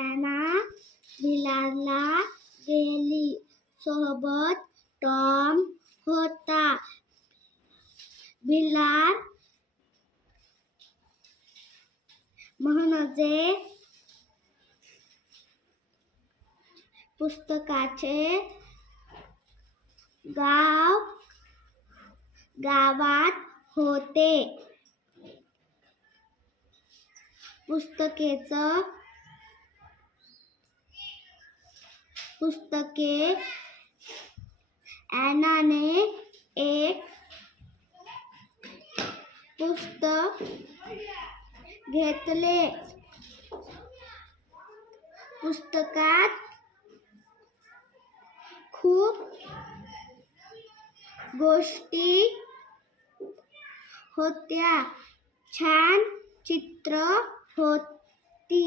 Anna बिलारला गेली. सोबत Tom होता. बिलार म्हणजे पुस्तकाचे गावात होते. पुस्तके ॲनाने एक पुस्तक घेतले. पुस्तकात खूप गोष्टी होत्या. छान चित्र होती.